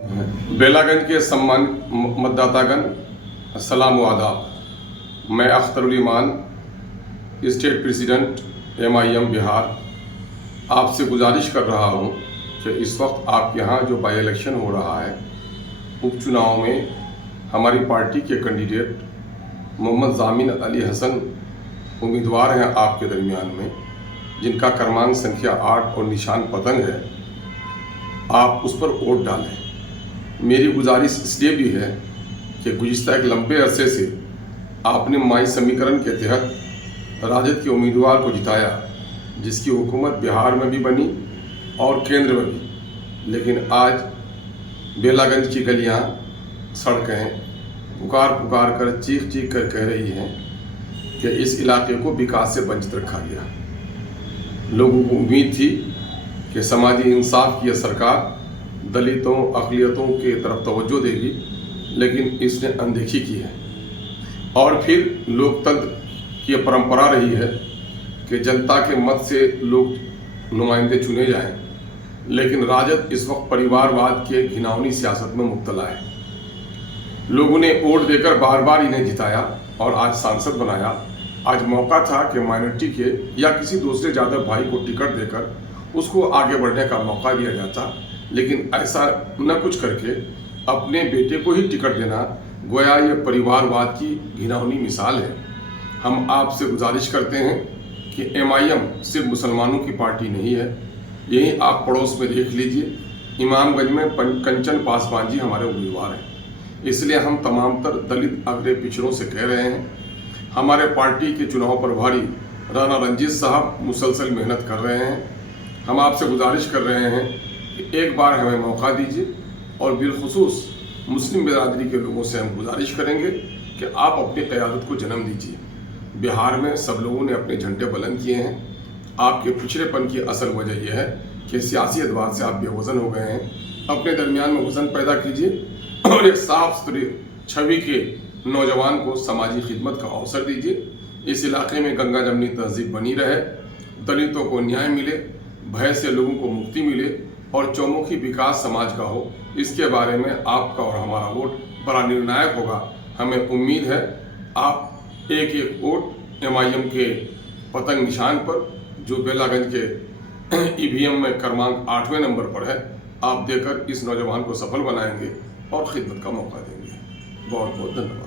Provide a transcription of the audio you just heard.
बेलागंज के सम्मानित मतदातागण, अस्सलाम व आदाब। मैं अख्तरुल ईमान, स्टेट प्रेसिडेंट MIM बिहार, आपसे गुजारिश कर रहा हूं कि इस वक्त आपके यहाँ जो बाई इलेक्शन हो रहा है, उपचुनाव में हमारी पार्टी के कैंडिडेट मोहम्मद जामिन अली हसन उम्मीदवार हैं आपके दरमियान में, जिनका क्रमांक संख्या 8 और निशान पतंग है। आप उस पर वोट डालें। मेरी गुजारिश इसलिए भी है कि गुज़िश्ता एक लंबे अरसे से आपने माई समीकरण के तहत राजद के उम्मीदवार को जिताया, जिसकी हुकूमत बिहार में भी बनी और केंद्र में भी। लेकिन आज बेलागंज की गलियां, सड़कें पुकार पुकार कर, चीख चीख कर कह रही हैं कि इस इलाके को विकास से वंचित रखा गया। लोगों को उम्मीद थी कि समाजी इंसाफ की यह सरकार दलितों, अक़लियतों के तरफ तवज्जो देगी, लेकिन इसने अनदेखी की है। और फिर लोकतंत्र की यह परंपरा रही है कि जनता के मत से लोग नुमाइंदे चुने जाएं, लेकिन राजद इस वक्त परिवारवाद के घिनौनी सियासत में मुब्तला है। लोगों ने वोट देकर बार बार इन्हें जिताया और आज सांसद बनाया। आज मौका था कि माइनॉरिटी के या किसी दूसरे जादव भाई को टिकट देकर उसको आगे बढ़ने का मौका दिया जाता, लेकिन ऐसा न कुछ करके अपने बेटे को ही टिकट देना गोया ये परिवारवाद की घिनौनी मिसाल है। हम आपसे गुजारिश करते हैं कि MIM सिर्फ मुसलमानों की पार्टी नहीं है। यही आप पड़ोस में देख लीजिए, इमामगंज में कंचन पासवान जी हमारे उम्मीदवार हैं। इसलिए हम तमाम तर दलित अग्रणी पिछड़ों से कह रहे हैं, हमारे पार्टी के चुनाव प्रभारी राणा रंजीत साहब मुसलसल मेहनत कर रहे हैं। हम आपसे गुजारिश कर रहे हैं कि एक बार हमें मौका दीजिए, और बिलखुसूस मुस्लिम बिरादरी के लोगों से हम गुजारिश करेंगे कि आप अपनी क़यादत को जन्म दीजिए। बिहार में सब लोगों ने अपने झंडे बुलंद किए हैं। आपके पिछड़ेपन की असल वजह यह है कि सियासी एतबार से आप बेवज़न हो गए हैं। अपने दरमियान में वज़न पैदा कीजिए और एक साफ सुथरी छवि के नौजवान को समाजी खिदमत का अवसर दीजिए। इस इलाके में गंगा जमनी तहजीब बनी रहे, दलितों को न्याय मिले, भय से लोगों को मुक्ति मिले और चौमुखी विकास समाज का हो। इसके बारे में आपका और हमारा वोट बड़ा निर्णायक होगा। हमें उम्मीद है आप एक एक वोट MIM के पतंग निशान पर, जो बेलागंज के EVM में क्रमांक 8वें नंबर पर है, आप देकर इस नौजवान को सफल बनाएंगे और खिदमत का मौका देंगे। बहुत बहुत धन्यवाद।